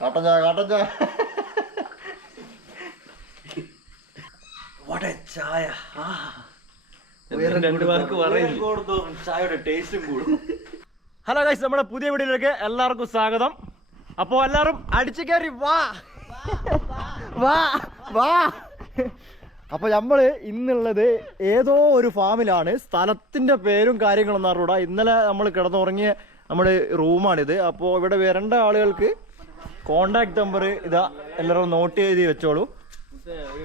കട്ടൻ ചായ ചായ ചായയുടെ ടേസ്റ്റും കൂടും. ഹലോ ഗൈസ്, നമ്മുടെ പുതിയ വീഡിയോയിലേക്ക് എല്ലാവർക്കും സ്വാഗതം. അപ്പോൾ എല്ലാവരും അടിച്ചു കയറി വാ. അപ്പോൾ നമ്മൾ ഇന്നുള്ളത് ഏതോ ഒരു ഫാമിലാണ്. സ്ഥലത്തിൻ്റെ പേരും കാര്യങ്ങളൊന്നും അറിഞ്ഞൂടാ. ഇന്നലെ നമ്മൾ കിടന്നുറങ്ങിയ നമ്മുടെ റൂമാണിത്. അപ്പോൾ ഇവിടെ വരേണ്ട ആളുകൾക്ക് കോണ്ടാക്ട് നമ്പർ ഇതാ എല്ലാവരും നോട്ട് ചെയ്ത് വെച്ചോളൂ.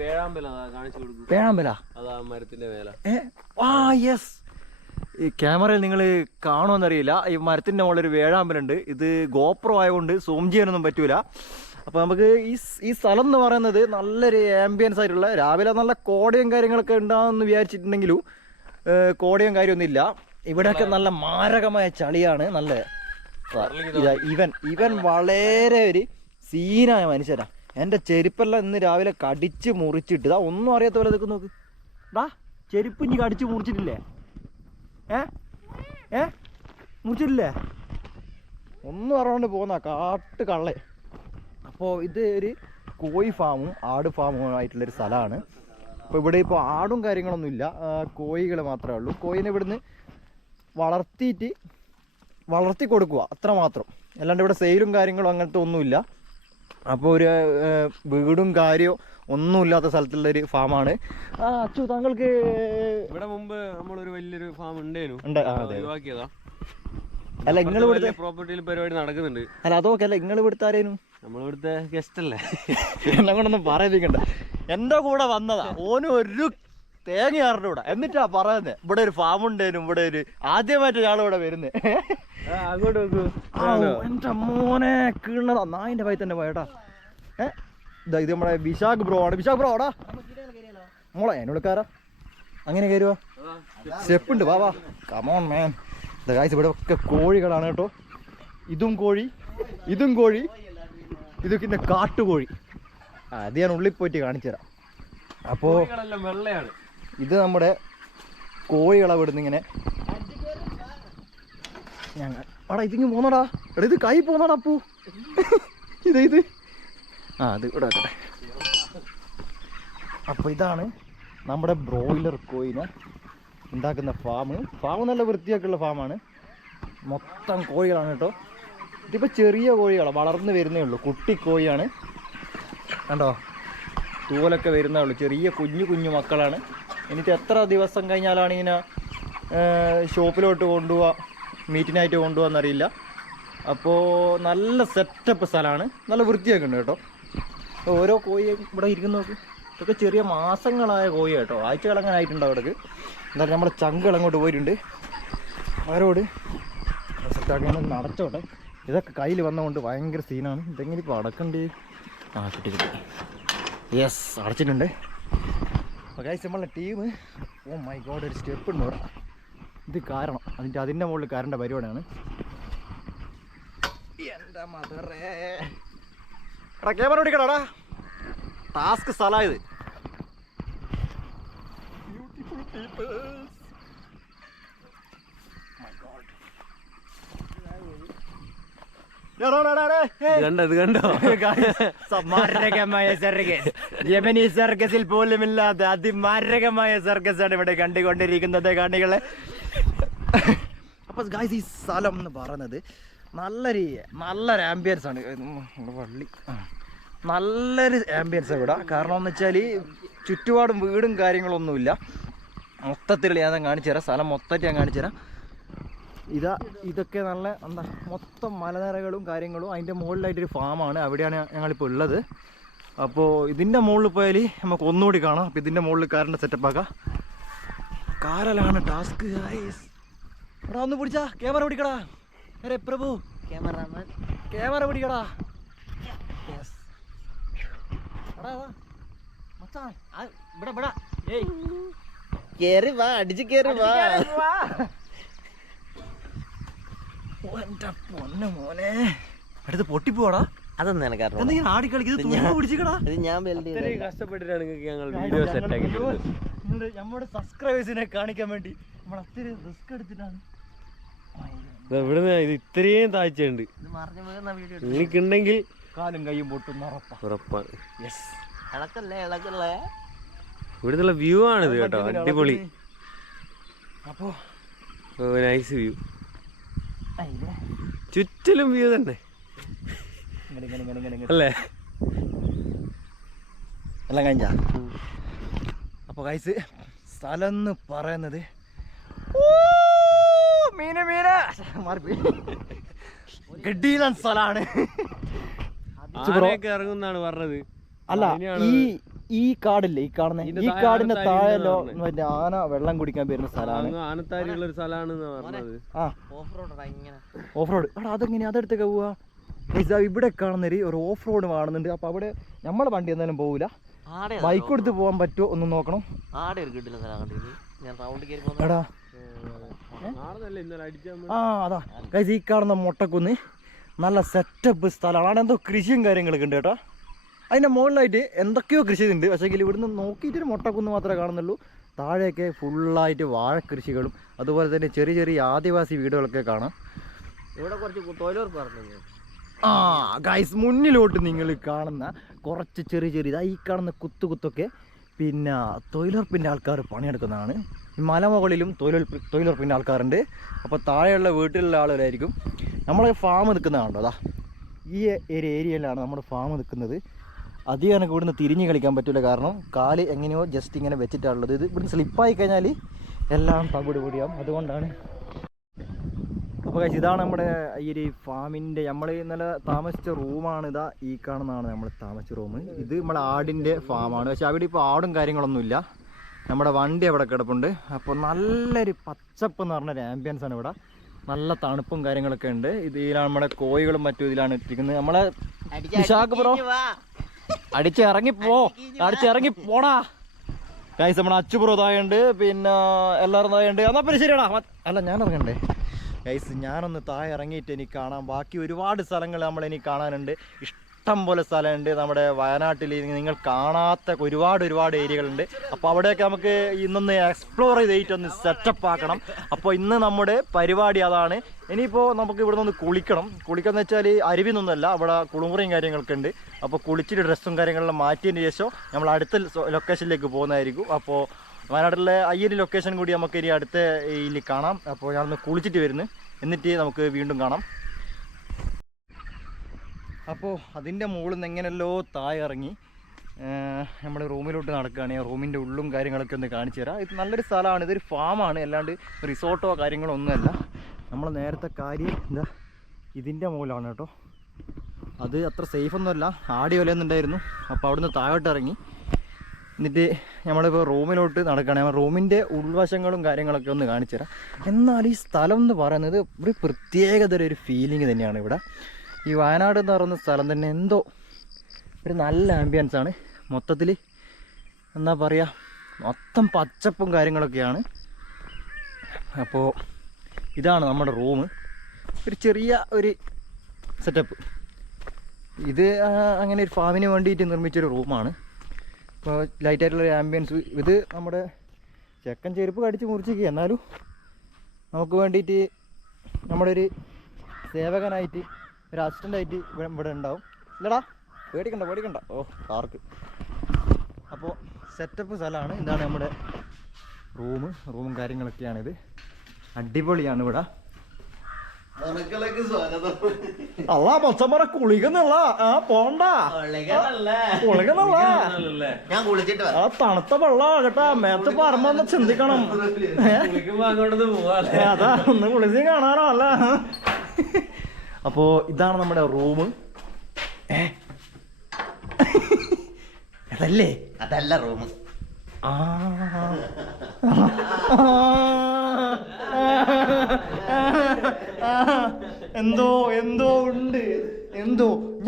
വേഴാമ്പല യെസ്. ഈ ക്യാമറയിൽ നിങ്ങൾ കാണുമെന്നറിയില്ല. ഈ മരത്തിൻ്റെ മുകളിലൊരു വേഴാമ്പലുണ്ട്. ഇത് ഗോപ്രോ ആയതുകൊണ്ട് സൂം ചെയ്യാനൊന്നും പറ്റൂല. അപ്പോൾ നമുക്ക് ഈ സ്ഥലം എന്ന് പറയുന്നത് നല്ലൊരു ആംബിയൻസ് ആയിട്ടുള്ള, രാവിലെ നല്ല കോടയും കാര്യങ്ങളൊക്കെ ഉണ്ടാകുമെന്ന് വിചാരിച്ചിട്ടുണ്ടെങ്കിലും കോടയും കാര്യമൊന്നുമില്ല. ഇവിടെയൊക്കെ നല്ല മാരകമായ ചളിയാണ്. നല്ല ഇവൻ വളരെ ഒരു സീനായ മനുഷ്യനാണ്. എൻ്റെ ചെരുപ്പെല്ലാം ഇന്ന് രാവിലെ കടിച്ച് മുറിച്ചിട്ട് ഇതാ ഒന്നും അറിയാത്ത പോലെ ഇതൊക്കെ നോക്ക്. ഡാ ചെരുപ്പ് ഇനി കടിച്ച് മുറിച്ചിട്ടില്ലേ? മുറിച്ചിട്ടില്ലേ? ഒന്നും അറിയാണ്ട് പോകുന്ന കാട്ട് കള്ളേ. അപ്പോൾ ഇത് ഒരു കോഴി ഫാമും ആട് ഫാമും ആയിട്ടുള്ളൊരു സ്ഥലമാണ്. അപ്പോൾ ഇവിടെ ഇപ്പോൾ ആടും കാര്യങ്ങളൊന്നുമില്ല, കോഴികൾ മാത്രമേ ഉള്ളൂ. കോഴിനെ ഇവിടുന്ന് വളർത്തി കൊടുക്കുക, അത്ര മാത്രം. അല്ലാണ്ട് ഇവിടെ സെയിലും കാര്യങ്ങളും അങ്ങനത്തെ ഒന്നുമില്ല. അപ്പോൾ ഒരു വീടും കാര്യമോ ഒന്നുമില്ലാത്ത സ്ഥലത്തുള്ളൊരു ഫാമാണ്. അച്ചു, താങ്കൾക്ക് ഇവിടെ മുമ്പ് നമ്മളൊരു വലിയൊരു ഫാം ഉണ്ടായിരുന്നു. അല്ല, നിങ്ങൾ ഇവിടുത്തെ പ്രോപ്പർട്ടിയിൽ പരിപാടി നടക്കുന്നുണ്ട്. അല്ല അതൊക്കെ അല്ല, നിങ്ങൾ ഇവിടുത്തെ ആരേനും? നമ്മളിവിടുത്തെ ഗസ്റ്റ് അല്ലേ, എന്നെ കൊണ്ടൊന്നും പറയിപ്പിക്കണ്ട. എൻ്റെ കൂടെ വന്നതാ. ഓനും ഒരു തേങ്ങ ആറിൻ്റെ എന്നിട്ടാ പറയുന്നത് ഇവിടെ ഒരു ഫാം ഉണ്ടേനും, ഇവിടെ ഒരു ആദ്യമായിട്ട് ഒരാൾ ഇവിടെ വരുന്നത്. അങ്ങോട്ട് നോക്കൂ. എൻ്റെ മോനെ കീണതാ നായിൻ്റെ ഭായി തന്നെ പോയേട്ടാ. ഇത് നമ്മുടെ വിശാഖ് ബ്രോ ആണ്. വിശാഖ് ബ്രോ ആടാ മോളെ എന്നോടുക്കാരാ അങ്ങനെ കയറുവാ. സ്റ്റെപ്പുണ്ട്, വാ കമോൺ മാൻ. ഗായ്സ് ഇവിടെ ഒക്കെ കോഴികളാണ് കേട്ടോ. ഇതും കോഴി, ഇതൊക്കെ പിന്നെ കാട്ടുകോഴി. അത് ഞാൻ ഉള്ളിൽ പോയിട്ട് കാണിച്ചു തരാം. അപ്പോൾ വെള്ളയാണ്. ഇത് നമ്മുടെ കോഴികളെ വിടുന്ന ഇങ്ങനെ ഞങ്ങൾ ആടാ ഇതിങ്ങ് പോന്നടാ. എടാ ഇത് കൈ പോന്നടാ അപ്പൂ. ഇത് അത് ഇവിടെ വെക്കട്ടെ. അപ്പോൾ ഇതാണ് നമ്മുടെ ബ്രോയിലർ കോഴിനെ ഉണ്ടാക്കുന്ന ഫാം നല്ല വൃത്തിയൊക്കെയുള്ള ഫാമാണ്. മൊത്തം കോഴികളാണ് കേട്ടോ. ഇതിപ്പോൾ ചെറിയ കോഴികളാണ്, വളർന്ന് വരുന്നേ ഉള്ളൂ. കുട്ടി കോഴിയാണ് കണ്ടോ, തൂവലൊക്കെ വരുന്നേ ഉള്ളൂ. ചെറിയ കുഞ്ഞു മക്കളാണ്. എന്നിട്ട് എത്ര ദിവസം കഴിഞ്ഞാലാണ് ഇങ്ങനെ ഷോപ്പിലോട്ട് കൊണ്ടുപോവുക, മീറ്റിനായിട്ട് കൊണ്ടുപോകാന്നറിയില്ല. അപ്പോൾ നല്ല സെറ്റപ്പ് സ്ഥലമാണ്, നല്ല വൃത്തിയൊക്കെ ഉണ്ട് കേട്ടോ. ഓരോ കോഴിയും ഇവിടെ ഇരിക്കുന്ന നോക്ക്. ഇതൊക്കെ ചെറിയ മാസങ്ങളായ കോഴി കേട്ടോ, ആഴ്ചകളങ്ങനെ ആയിട്ടുണ്ടാവും ഇവിടേക്ക്. എന്തായാലും നമ്മുടെ ചങ്കുകൾ അങ്ങോട്ട് പോയിട്ടുണ്ട്. അവരോട് സെറ്റാക്കി നടച്ചോട്ടെ. ഇതൊക്കെ കയ്യിൽ വന്നതുകൊണ്ട് ഭയങ്കര സീനാണ്. ഇതെങ്ങനെ ഇപ്പോൾ അടക്കണ്ടേ? കിട്ടി യെസ്, അടച്ചിട്ടുണ്ട്. അപ്പോൾ ഗൈസ് നമ്മളുടെ ടീം, ഓ മൈ ഗോഡ്, ഒരു സ്റ്റെപ്പ് ഉണ്ട് ഇവിടെ. ഇത് കാരണം അതിൻ്റെ മുകളിൽ കയറേണ്ട പരിപാടിയാണ്. എൻ്റെ മദറേ, എടാ ക്യാമറ ഓടിക്കടാ. ടാസ്ക് സ്ഥലമായത്. Beautiful peoples. My god, Gemini സർക്കസിൽ പോലുമില്ലാത്ത അതിമാരകമായ സർക്കസാണ് ഇവിടെ കണ്ടുകൊണ്ടിരിക്കുന്നത് കാണികളെ. അപ്പൊ ഗായ്സ് ഈ സ്ഥലം എന്ന് പറയുന്നത് നല്ലൊരു ആംബിയൻസ് ആണ്. നല്ലൊരു ആംബിയൻസ് ഇവിടെ. കാരണം എന്ന് വെച്ചാൽ ചുറ്റുപാടും വീടും കാര്യങ്ങളൊന്നുമില്ല. മൊത്തത്തിൽ ഞാൻ കാണിച്ചു തരാം. സ്ഥലം മൊത്തമായിട്ട് ഞാൻ കാണിച്ചു തരാം. ഇതൊക്കെ നല്ല എന്താ മൊത്തം മലനിരകളും കാര്യങ്ങളും. അതിൻ്റെ മുകളിലായിട്ടൊരു ഫാമാണ്, അവിടെയാണ് ഞങ്ങളിപ്പോൾ ഉള്ളത്. അപ്പോൾ ഇതിൻ്റെ മുകളിൽ പോയാൽ നമുക്ക് ഒന്നുകൂടി കാണാം. അപ്പോൾ ഇതിൻ്റെ മുകളിൽ കാറിൻ്റെ സെറ്റപ്പാക്കാം. കാറിലാണ് ടാസ്ക്. എടാ ഒന്ന് പിടിച്ചാ, ക്യാമറ പിടിക്കടാ. അരെ പ്രഭു, ക്യാമറ പിടിക്കടാ. കേറി വാ, അടിച്ച് കേറി വാ. മോനെ അടുത്ത് പൊട്ടിപ്പോടാ. അതൊന്നും എനിക്ക് കഷ്ടപ്പെട്ടിട്ടാണ് ഞങ്ങൾ വീഡിയോ സെറ്റ് ആക്കി നമ്മുടെ സബ്സ്ക്രൈബേഴ്സിനെ കാണിക്കാൻ വേണ്ടി നമ്മൾ അത്രയും റിസ്ക് എടുത്തിട്ടാണ്. ഇവിടുന്ന് ഇത് ഇത്രയും താഴ്ചയുണ്ട്. നിനക്കുണ്ടെങ്കിൽ കാലും കൈയും പൊട്ടുന്ന ഉറപ്പാണ്. യെസ്. ഇവിടുന്നുള്ള വ്യൂ ആണിത് കേട്ടോ, അടിപൊളി. അപ്പോ നൈസ് വ്യൂ, ചുറ്റിലും വ്യൂ തന്നെ അല്ലേ? എല്ലാം കഴിഞ്ഞ. അപ്പോൾ ഗൈസ് സ്ഥലം എന്ന് പറയുന്നത് ഗഡീലൻ സ്ഥലമാണ്. ഇറങ്ങുന്നാണ് പറഞ്ഞത്. അല്ല, ഈ കാടില്ലേ, ഈ കാണുന്ന ഈ കാടിന്റെ താഴെല്ലോ മറ്റേ ആന വെള്ളം കുടിക്കാൻ വരുന്ന സ്ഥലമാണ്. ആനത്താരിയുള്ള ഒരു സ്ഥലമാണ് പറഞ്ഞത്. Off road. എടാ അതെങ്ങനെയാ അതെടുത്തൊക്കെ പോവാ? ഇവിടെ കാണുന്നൊരു ഒരു ഓഫ് റോഡ് കാണുന്നുണ്ട്. അപ്പൊ അവിടെ നമ്മളെ വണ്ടി എന്തായാലും പോവില്ല. ബൈക്ക് എടുത്ത് പോകാൻ പറ്റുമോ ഒന്ന് നോക്കണം. എടാ അതാ ഗൈസ്, ഈ കാണുന്ന മൊട്ടക്കുന്ന് നല്ല സെറ്റപ്പ് സ്ഥലമാണ്. അവിടെ എന്തോ കൃഷിയും കാര്യങ്ങളൊക്കെ ഉണ്ട് കേട്ടോ. അതിൻ്റെ മുകളിലായിട്ട് എന്തൊക്കെയോ കൃഷി ഉണ്ട്. പക്ഷേ ഇവിടുന്ന് നോക്കിയിട്ടൊരു മൊട്ടക്കുന്ന് മാത്രമേ കാണുന്നുള്ളൂ. താഴെയൊക്കെ ഫുള്ളായിട്ട് വാഴക്കൃഷികളും അതുപോലെ തന്നെ ചെറിയ ചെറിയ ആദിവാസി വീടുകളൊക്കെ കാണാം. ഇവിടെ കുറച്ച് തൊഴിലുറപ്പ് പറഞ്ഞു. ഗൈസ്, മുന്നിലോട്ട് നിങ്ങൾ കാണുന്ന കുറച്ച് ചെറിയ ചെറിയ ഈ കാണുന്ന കുത്തൊക്കെ പിന്നെ തൊഴിലുറപ്പിൻ്റെ ആൾക്കാർ പണിയെടുക്കുന്നതാണ്. ഈ മലമുകളിലും തൊഴിലുറപ്പിൻ്റെ ആൾക്കാരുണ്ട്. അപ്പോൾ താഴെയുള്ള വീട്ടിലുള്ള ആളുകളായിരിക്കും. നമ്മളെ ഫാം നിൽക്കുന്നതാണല്ലോ. അതാ ഈ ഏരിയയിലാണ് നമ്മുടെ ഫാം നിൽക്കുന്നത്. അധികം എനിക്ക് ഇവിടുന്ന് തിരിഞ്ഞ് കളിക്കാൻ പറ്റില്ല, കാരണം കാല് എങ്ങനെയോ ജസ്റ്റ് ഇങ്ങനെ വെച്ചിട്ടാണുള്ളത്. ഇത് ഇവിടുന്ന് സ്ലിപ്പായി കഴിഞ്ഞാൽ എല്ലാം തവിട് പൊടിയാവും. അതുകൊണ്ടാണ്. അപ്പോൾ ഇതാണ് നമ്മുടെ ഈ ഒരു ഫാമിൻ്റെ നമ്മൾ ഇന്നലെ താമസിച്ച റൂമാണ്. ഇതാ ഈ കാണുന്നതാണ് നമ്മൾ താമസിച്ച റൂം. ഇത് നമ്മളെ ആടിൻ്റെ ഫാമാണ്. പക്ഷെ അവിടെ ഇപ്പോൾ ആടും കാര്യങ്ങളൊന്നുമില്ല. നമ്മുടെ വണ്ടി അവിടെ കിടപ്പുണ്ട്. അപ്പോൾ നല്ലൊരു പച്ചപ്പ് എന്ന് പറഞ്ഞൊരു ആംബിയൻസ് ആണ് ഇവിടെ. നല്ല തണുപ്പും കാര്യങ്ങളൊക്കെ ഉണ്ട്. ഇതിലാണ് നമ്മുടെ കോഴികളും മറ്റും ഇതിലാണ് ഇട്ടിരിക്കുന്നത്. നമ്മളെ വിശാഖ് ബ്രോ അടിച്ചിറങ്ങി പോടാ ഗൈസ്. നമ്മുടെ അച്ചുബ്രോ തായുണ്ട്, പിന്നെ എല്ലാവരും തായുണ്ട്. എന്നാൽ പിന്നെ ശരിയാടാ. അല്ല, ഞാൻ ഇറങ്ങണ്ടേ ഗൈസ്? ഞാനൊന്ന് താഴെ ഇറങ്ങിയിട്ട് എനിക്ക് കാണാം. ബാക്കി ഒരുപാട് സ്ഥലങ്ങൾ നമ്മളെനിക്ക് കാണാനുണ്ട്. ഇഷ്ടം പോലെ സ്ഥലമുണ്ട് നമ്മുടെ വയനാട്ടിൽ. നിങ്ങൾ കാണാത്ത ഒരുപാട് ഏരിയകളുണ്ട്. അപ്പോൾ അവിടെയൊക്കെ നമുക്ക് ഇന്നൊന്ന് എക്സ്പ്ലോർ ചെയ്തിട്ടൊന്ന് സെറ്റപ്പ് ആക്കണം. അപ്പോൾ ഇന്ന് നമ്മുടെ പരിപാടി അതാണ്. ഇനിയിപ്പോൾ നമുക്ക് ഇവിടെ നിന്ന് കുളിക്കാന്ന് വെച്ചാൽ അരുവിന്നൊന്നുമല്ല, അവിടെ കുളിമുറിയും കാര്യങ്ങളൊക്കെ ഉണ്ട്. അപ്പോൾ കുളിച്ചിട്ട് ഡ്രസ്സും കാര്യങ്ങളെല്ലാം മാറ്റിയതിന് ശേഷം നമ്മൾ അടുത്ത ലൊക്കേഷനിലേക്ക് പോകുന്നതായിരിക്കും. അപ്പോൾ വയനാട്ടിലെ ഈ ഒരു ലൊക്കേഷൻ കൂടി നമുക്ക് ഇനി അടുത്ത ഇതിൽ കാണാം. അപ്പോൾ ഞാനൊന്ന് കുളിച്ചിട്ട് വരുന്നു, എന്നിട്ട് നമുക്ക് വീണ്ടും കാണാം. അപ്പോൾ അതിൻ്റെ മുകളിൽ നിന്ന് എങ്ങനെയല്ലോ താഴെ ഇറങ്ങി നമ്മൾ റൂമിലോട്ട് നടക്കുകയാണ്. റൂമിൻ്റെ ഉള്ളും കാര്യങ്ങളൊക്കെ ഒന്ന് കാണിച്ചു തരാം. ഇത് നല്ലൊരു സ്ഥലമാണ്. ഇതൊരു ഫാമാണ്, അല്ലാണ്ട് റിസോർട്ടോ കാര്യങ്ങളോ ഒന്നുമല്ല. നമ്മൾ നേരത്തെ കാര്യം എന്താ ഇതിൻ്റെ മുകളിലാണ് കേട്ടോ. അത് അത്ര സേഫൊന്നുമല്ല, ആടി വലയുന്നുണ്ടായിരുന്നു. അപ്പോൾ അവിടുന്ന് താഴോട്ട് ഇറങ്ങി എന്നിട്ട് നമ്മളിപ്പോൾ റൂമിലോട്ട് നടക്കുകയാണ്. റൂമിൻ്റെ ഉൾവശങ്ങളും കാര്യങ്ങളൊക്കെ ഒന്ന് കാണിച്ചു തരാം. എന്നാൽ ഈ സ്ഥലം എന്ന് പറയുന്നത് ഒരു പ്രത്യേകതര ഒരു ഫീലിംഗ് തന്നെയാണ് ഇവിടെ. ഈ വയനാട് എന്ന് പറയുന്ന സ്ഥലം തന്നെ എന്തോ ഒരു നല്ല ആംബിയൻസ് ആണ്. മൊത്തത്തിൽ എന്താ പറയുക, മൊത്തം പച്ചപ്പും കാര്യങ്ങളൊക്കെയാണ്. അപ്പോൾ ഇതാണ് നമ്മുടെ റൂം. ഒരു ചെറിയ ഒരു സെറ്റപ്പ്. ഇത് അങ്ങനെ ഒരു ഫാമിന് വേണ്ടിയിട്ട് നിർമ്മിച്ചൊരു റൂമാണ്. ഇപ്പോൾ ലൈറ്റായിട്ടുള്ളൊരു ആംബിയൻസ്. ഇത് നമ്മുടെ ചെക്കൻ ചെരുപ്പ് കടിച്ച് മുറിച്ചിരിക്കുക. എന്നാലും നമുക്ക് വേണ്ടിയിട്ട് നമ്മുടെ ഒരു സേവകനായിട്ട് ഒരു അസിസ്റ്റൻ്റായിട്ട് ഇവിടെ ഉണ്ടാവും. ഇല്ലടാ, പേടിക്കണ്ട. ഓ പാർക്ക്. അപ്പോൾ സെറ്റപ്പ് സ്ഥലമാണ്. ഇതാണ് നമ്മുടെ റൂമും കാര്യങ്ങളൊക്കെയാണിത്. അടിപൊളിയാണ് ഇവിടെ. അല്ല പച്ചമറ കുളിക്കുന്നുള്ള പോണ്ട, കുളിക്കുന്നുള്ള ആ തണുത്ത വെള്ളം കേട്ടാ. മേത്ത് പറമ്പൊന്ന് ചിന്തിക്കണം. അതാ ഒന്ന് കുളിച്ച് കാണാനോ അല്ല. അപ്പോ ഇതാണ് നമ്മുടെ റൂം. അതല്ല റൂം. എന്തോ ഉണ്ട്.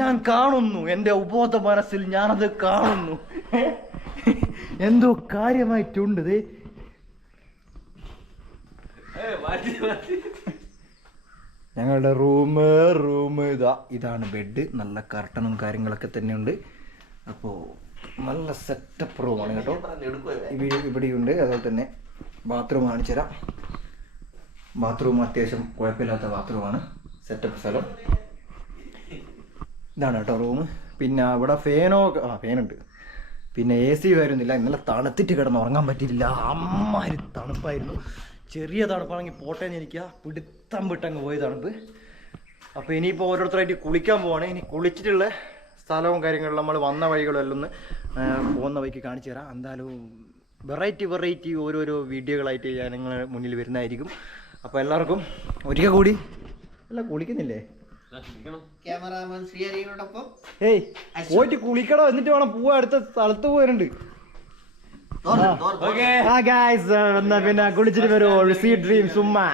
ഞാൻ കാണുന്നു. എൻ്റെ ഉപോധ മനസ്സിൽ ഞാനത് കാണുന്നു. എന്തോ കാര്യമായിട്ടുണ്ട്. ഞങ്ങളുടെ റൂം ഇതാണ് ബെഡ്. നല്ല കർട്ടനും കാര്യങ്ങളൊക്കെ തന്നെയുണ്ട്. അപ്പോൾ നല്ല സെറ്റപ്പ് റൂമാണ് കേട്ടോ. ഇവിടെയുണ്ട്. അതുപോലെ തന്നെ ബാത്റൂം കാണിച്ചു തരാം. ബാത്റൂം അത്യാവശ്യം കുഴപ്പമില്ലാത്ത ബാത്റൂമാണ്. സെറ്റപ്പ് സ്ഥലം. ഇതാണ് കേട്ടോ റൂം. പിന്നെ ഇവിടെ ഫാനുണ്ട്. പിന്നെ AC വരുന്നില്ല. ഇന്നലെ തണുത്തിട്ട് കിടന്ന് ഉറങ്ങാൻ പറ്റിയില്ല. അമ്മാതിരി തണുപ്പായിരുന്നു. ചെറിയ തണുപ്പാണെങ്കിൽ പോട്ടേന്ന് ഇരിക്കുക, പിടുത്തം വിട്ടങ്ങ് പോയി തണുപ്പ്. അപ്പോൾ ഇനിയിപ്പോൾ ഓരോരുത്തരായിട്ട് കുളിക്കാൻ പോവാണ്. ഇനി കുളിച്ചിട്ടുള്ള സ്ഥലവും കാര്യങ്ങളും നമ്മൾ വന്ന വഴികളും എല്ലാം ഒന്ന് പോകുന്ന വഴിക്ക് കാണിച്ചു തരാം. എന്തായാലും വെറൈറ്റി ഓരോരോ വീഡിയോകളായിട്ട് ഞാൻ നിങ്ങളുടെ മുന്നിൽ വരുന്നതായിരിക്കും. അപ്പോൾ എല്ലാവർക്കും ഒരിക്കൽ കൂടി അല്ല കുളിക്കുന്നില്ലേ ക്യാമറാമാൻ ശ്രീഹരിയോടൊപ്പം ഏയ് പോയിട്ട് കുളിക്കടോ, എന്നിട്ട് വേണം പോവാ. അടുത്ത സ്ഥലത്ത് പോരുന്നുണ്ട്. എന്നാ പിന്നെ കുളിച്ചിട്ട് വരുമോ? See dream സുമ്മാ